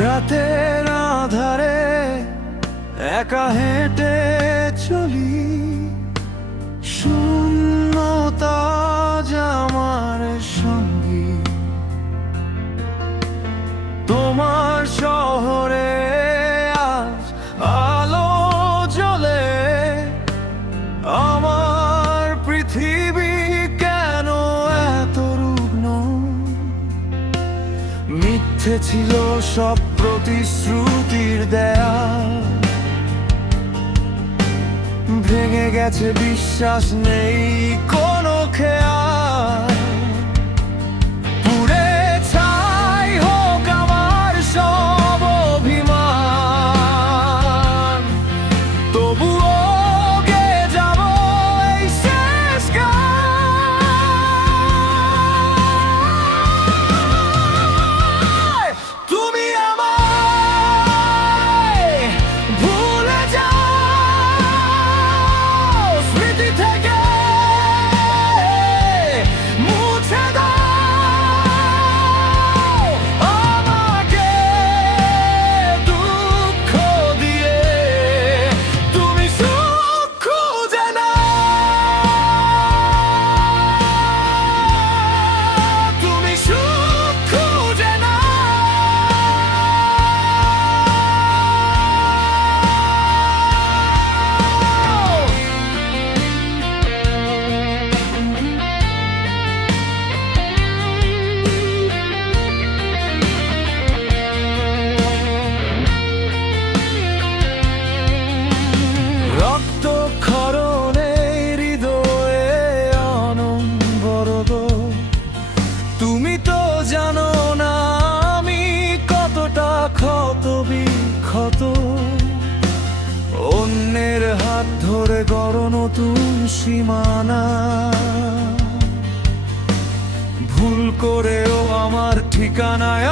রাতের আধারে একা হেঁটে চলি। মিথ্যে ছিল সব প্রতিশ্রুতির দেয়া। ভেঙে গেছে বিশ্বাস নেই কোনো খেয়া। ধরে গড় নতুন সীমানা। ভুল করেও আমার ঠিকানায়